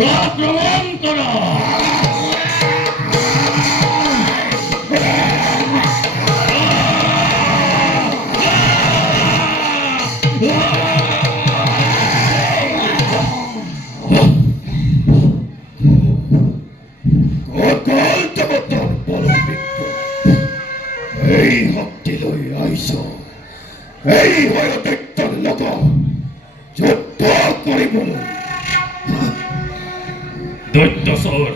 আক্ৰমণ কৰা। এই শক্তি লৈ আহিছ, এই হয়তেৰ লোক যুদ্ধ কৰিবলৈ। দৈত্যচৰ,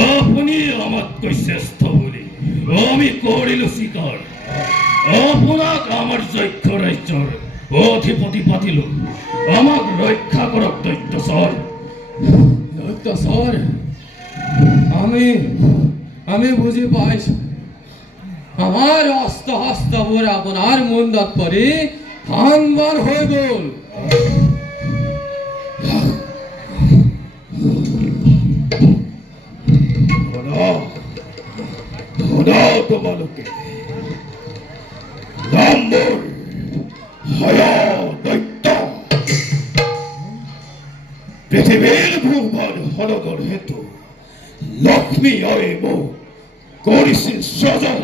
আপুনি আমাতকৈ শ্ৰেষ্ঠ বুলি আমি কৰিলো স্বীকাৰ। আপোনাক আমাৰ যক্ষ ৰাজ্যৰ অধিপতি পাতিলো, আমাক ৰক্ষা কৰক দৈত্যচৰ। দৈত্যচৰ, আমি বুজি পাইছো, আমাৰ অস্ত্ৰ শস্ত্ৰবোৰ আপোনাৰ মুণ্ডত পৰি ভাঙবাৰ হৈ গ'ল। তোমালোকে নামবোৰ দৈত্য পৃথিৱীৰ ভূভাৰ সৰগৰ হেতু লক্ষ্মী হৈ মোক কৰিছিল স্বজন।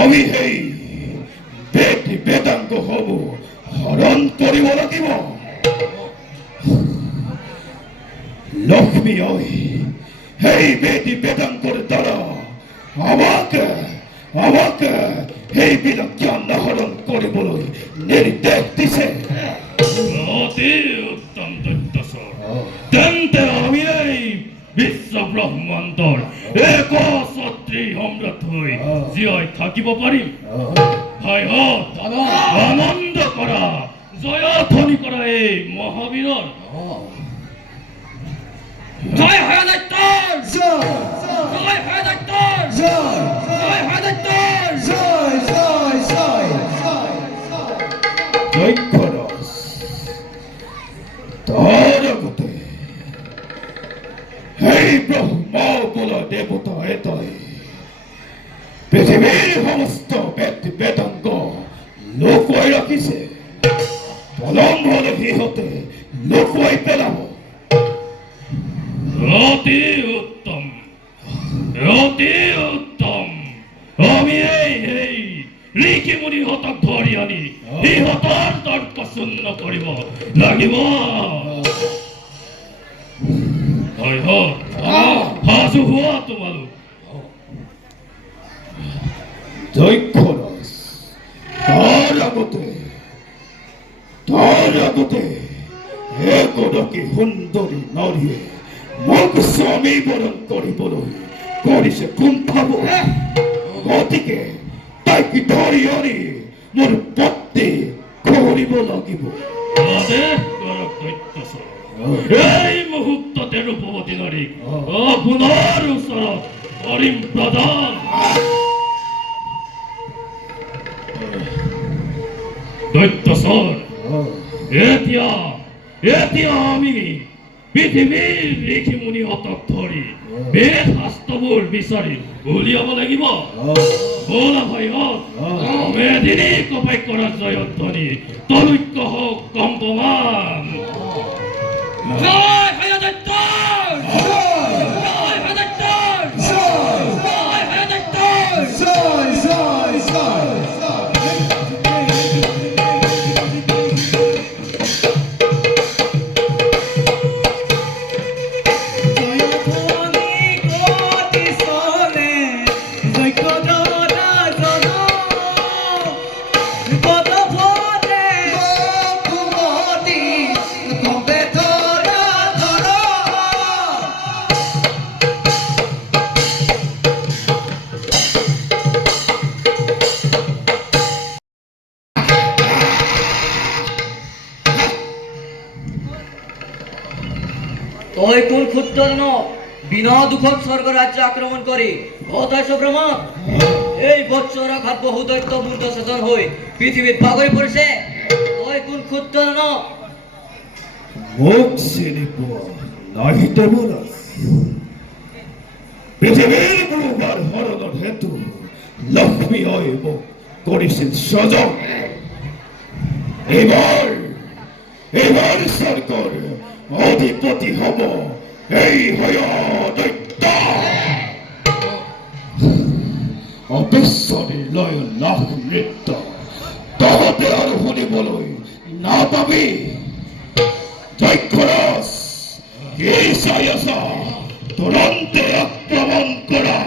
আমি সেই বেদাংগসমূহ হৰণ কৰিব লাগিব। লক্ষ্মী হৈ সেই বেদাংগৰ দ্বাৰা আমাকে সেইবিলাক জ্ঞান আহৰণ কৰিবলৈ নিৰ্দেশ দিছে। অতি উত্তম দৈত্যচৰ, তেন্তে আমি এই বিশ্ব ব্ৰহ্মাণ্ডৰ একছত্ৰী সম্ৰাট হৈ জীয়াই থাকিব পাৰিম। আনন্দ কৰা, জয়ধ্বনি কৰা এই মহাবীৰৰ জয় হয় দৈত্যৰ, জয় হয় দৈত্যৰ, জয় হয় দৈত্যৰ, জয় জয় জয় দক্ষৰস তাৰ আগতে সেই ব্ৰহ্মা বোলা দেৱতা এটাই পৃথিৱীৰ সমস্ত বেদাংগ লুকুৱাই ৰাখিছে। পলম হলে সিহঁতে লুকুৱাই পেলাব। অতি উত্তম, অতি উত্তম। আমি এই ঋষিমুনিহঁতক ধৰি আনি সিহঁতৰ তৰ্ক শূন্য কৰিব লাগিব। হয় সাজু হোৱা তোমালোক। দক্ষৰস তাৰ আগতে এগৰাকী সুন্দৰী নাৰীয়ে মোক স্বামী বৰণ কৰিবলৈ কৰিছে কুণ্ঠাব। গতিকে তাইক ধৰি আনি মোৰ পত্নী কৰিব লাগিব। আদেশ কৰক দৈত্যচৰ, এই মুহূৰ্ততে ৰূপৱতী নাৰীক আপোনাৰ ওচৰত কৰিম প্ৰদান। দৈত্যচৰ, এতিয়া আমি পৃথিৱীৰ ঋষিমুনিহঁতক ধৰি বেদ শাস্ত্ৰবোৰ বিচাৰি উলিয়াব লাগিব। বলা ভাইহঁত, মেদিনী কপাক্য জয়ধ্বনি তলুক্য হওক কম্পমান। জয় হয় দৈত্যৰ, জয় হয় দৈত্যৰ, জয় হয় দৈত্যৰ, জয় জয় জয় তই কোন ক্ষুদ্র বিনা দুঃখত স্বর্গ রাজ্য আক্রমণ করে ভতাশ ব্রহ্মা এই বৎসরা ঘাত বহু দৈত্য মূর্ত সচন হয়ে পৃথিবীর ভাগরে পড়েছে। তই কোন ক্ষুদ্র মোক চিনি পোৱা নাহি দেৱৰাজ। পৃথিৱীৰ বহুবাৰ হৰণৰ হেতু লক্ষ্মী হৈ মোক কৰিছিল স্বজন। এইবাৰ এবাৰ স্বৰ্গৰ অধিপতি হব এই হয় দৈত্য অপেশ্বৰী লয় লাখ নৃত্য তহঁতে আৰু শুনিবলৈ নাপাবি যক্ষৰাজ কি চাই আছা তুৰন্তে আক্ৰমণ কৰা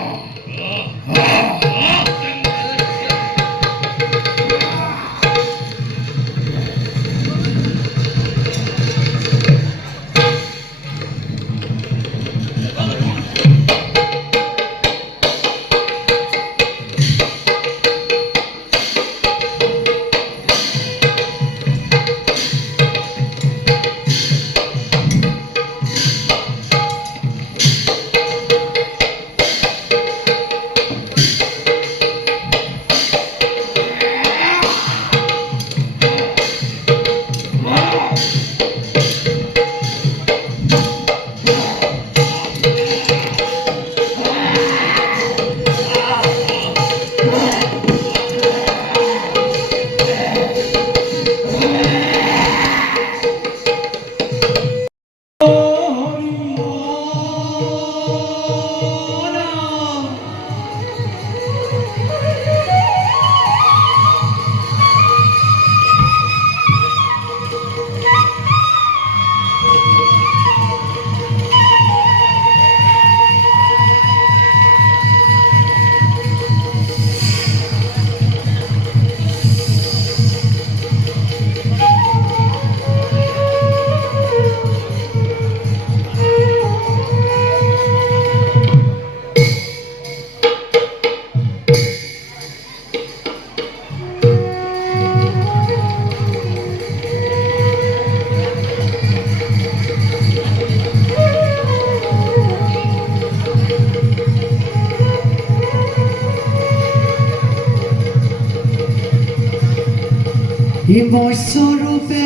হিমস্বৰূপে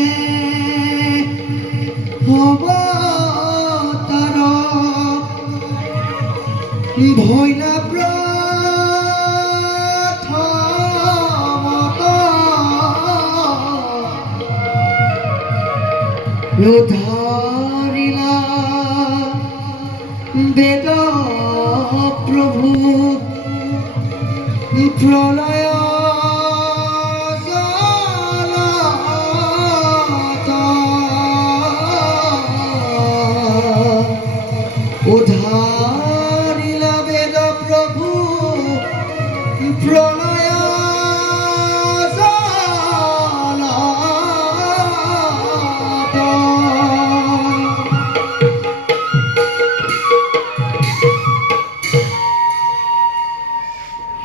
অবতাৰ ভৈলা প্ৰথমত উদ্ধাৰিলা বেদ প্ৰভু প্ৰলয় উদ্ধাৰিলা বেদ প্ৰভু প্ৰলয়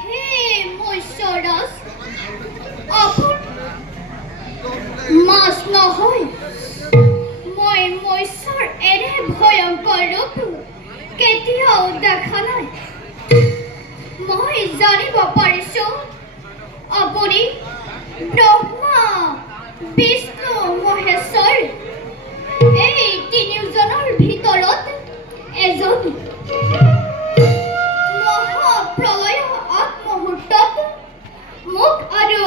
হে মৈশ্বৰস আপোন মাছ নহয় মই মৈশ্বৰ এনে ভয়ংকৰ ৰূপ কেতিয়াও দেখা নাই মই জানিব পাৰিছো আপুনি ব্ৰহ্মা বিষ্ণু মহেশ্বৰ এই তিনিওজনৰ ভিতৰত এজন মহাপ্ৰলয় আগমুহূৰ্তত মোক আৰু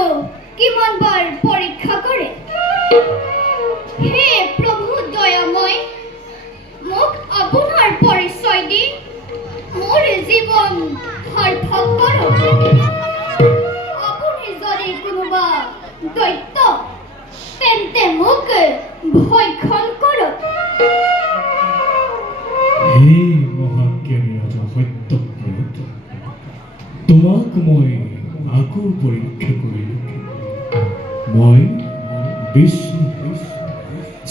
কিমানবাৰ পৰীক্ষা কৰে হে প্ৰভু দয়াময় মোক আপোনাৰ পৰিচয় দি মোৰ জীৱন সাৰ্থক কৰক আপুনি যদি কোনোবা দৈত্য তেন্তে মোক ভক্ষণ কৰক হে মহাজ্ঞানী ৰাজা সত্যব্ৰত তোমাক মই আকৌ পৰীক্ষা কৰিলো মই বিষ্ণু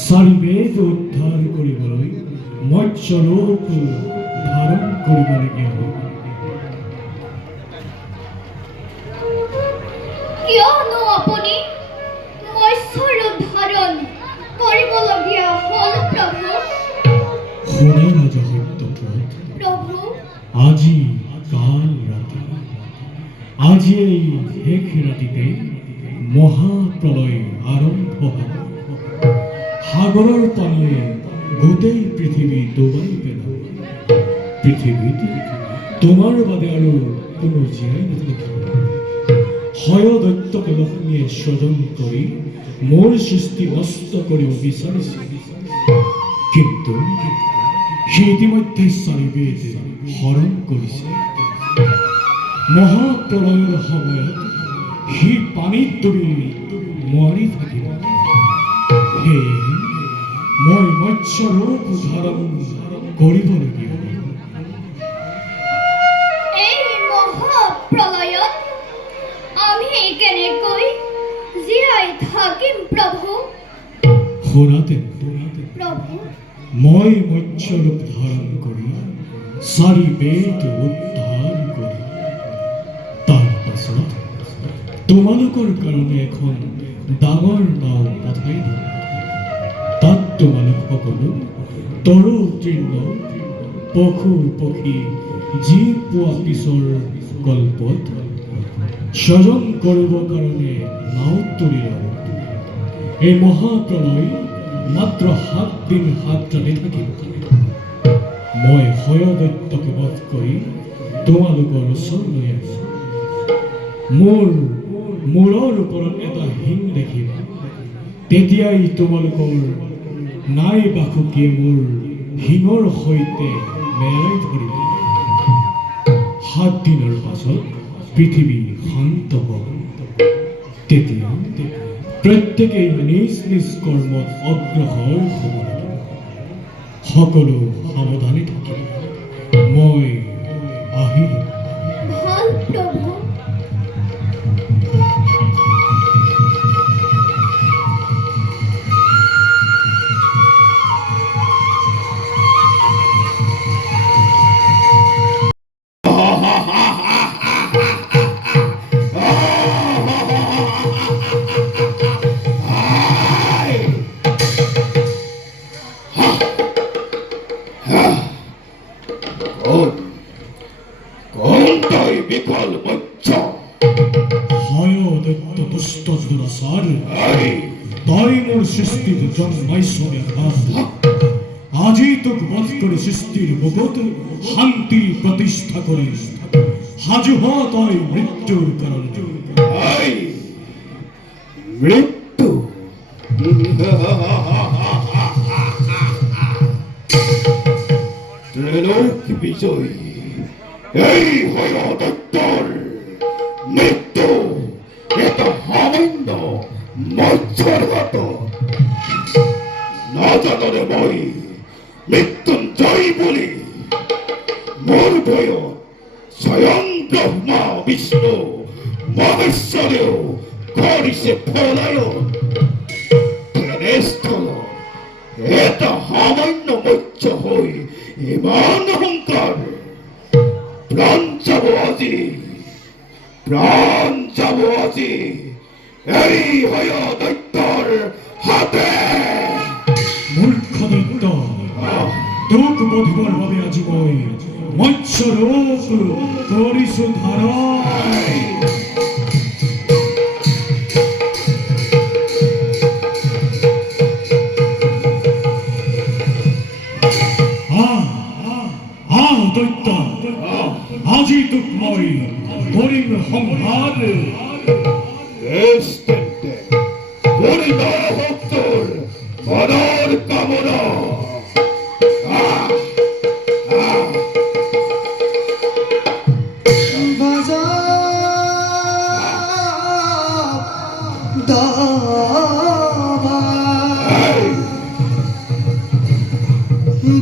চাৰি বেদ উদ্ধাৰ কৰিবলৈ মৎস্য ৰূপ ধাৰণ কৰিবলগীয়া হ'ল কিয়নো আপুনি মৎস্য ৰূপ ধাৰণ কৰিবলগীয়া হ'ল প্ৰভু শুনা ৰাজা সত্যব্ৰত প্ৰভু আজি কাল ৰাতি আজি এই শেষ ৰাতিতে মহাপ্ৰলয় আৰম্ভ হ'ব সাগৰৰ পানীয়ে গোটেই পৃথিৱী ডুবাই পেলাব পৃথিৱীত তোমাৰ বাদে আৰু কোনো জীয়াই নাথাকিব হয় দৈত্যক লক্ষ্মীয়ে স্বজন কৰি মোৰ সৃষ্টি নষ্ট কৰিব বিচাৰিছে, কিন্তু সি ইতিমধ্যে চাৰিবেদ হৰণ কৰিছে। মহাপ্ৰলয়ৰ সময়ত সি পানীত ডুবি মৰি থাকিব। সেয়ে মই মৎস্য ৰূপ ধাৰণ কৰিবলগীয়া। এই মহাপ্ৰলয়ত আমি কেনেকৈ জীয়াই থাকিম প্ৰভু? শুনাতেন প্ৰভু, মই মৎস্য ৰূপ ধাৰণ কৰি চাৰি বেদ উদ্ধাৰ কৰি তাৰ পাছত তোমালোকৰ কাৰণে এখন ডাঙৰ নাও পঠাই দিম। তাত তোমালোক সকলো তৰু তৃণ পশু পক্ষী যি পোৱা পিছৰ কল্পত স্বজন কৰিবৰ কাৰণে নাওত তুলি ল'ব। এই মহাপ্ৰলয় মাত্ৰ 7 দিন 7 ৰাতি থাকিব। মই হয়দৈত্যক বধ কৰি তোমালোকৰ ওচৰলৈ আহিছোঁ। মোৰ মূৰৰ ওপৰত এটা শিং দেখিবা, তেতিয়াই তোমালোকৰ নাই বাসুকীয়ে মোৰ শিঙৰ সৈতে মেৰাই ধৰিব। 7 দিনৰ পাছত পৃথিৱী শান্ত হ'ব। তেতিয়া প্ৰত্যেকেই নিজ নিজ কৰ্মত অগ্ৰসৰ হ'ব লাগিব। সকলো সাৱধানে থাকিব। মই আহিলোঁ। ভাল প্ৰভু। কোন তই বিকল মৎস্য? হয়দৈত্য দুষ্ট দুৰাচাৰ, আই তই মোৰ সৃষ্টিত জন্মাইছ আঘাত। আজি তোক বধ কৰি সৃষ্টিৰ বুকুত শান্তি প্ৰতিষ্ঠা কৰি সাজু হ তই মৃত্যুৰ কাৰণে। আই মৃত্যু। ত্ৰিলোক বিজয়ী এই হয়দৈত্যৰ মৃত্যু এটা সামান্য মৎস্যৰ হাতত। নাজানৰে মই মৃত্যুঞ্জয় বুলি। মোৰ ভয়ত স্বয়ং ব্ৰহ্মা বিষ্ণু মহেশ্বৰেও কৰিছে পলায়ন। তেনেস্থলত এটা সামান্য মৎস্য হৈ ইমান অহংকাৰ। প্ৰাণ যাব আজি, প্ৰাণ যাব আজি এই হয়দৈত্যৰ হাতে। মূৰ্খ দৈত্য, তোক বধিবৰ বাবে আজি মই মৎস্য ৰূপ কৰিছো ধাৰণ। দৈত্য, আজি তোক মই কৰিম সংহাৰ। ভক্তৰ মনৰ কামনা। বাজা দাবা,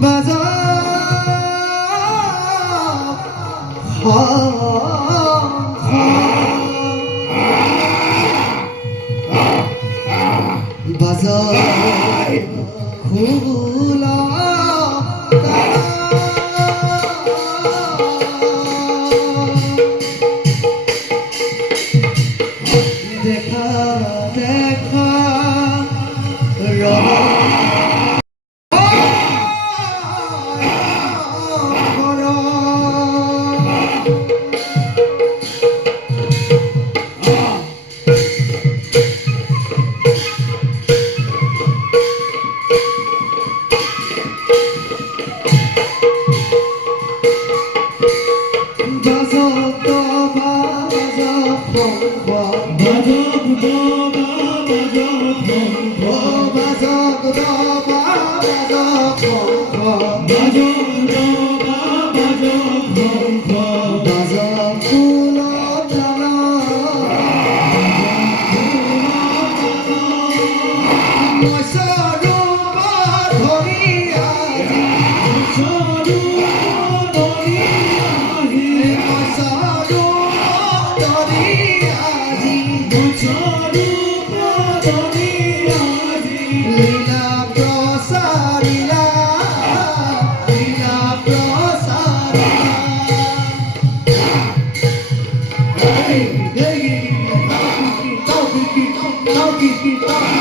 বাজা বাজা খোলা দেখা দেখা বাজা নাও কীর্তিতা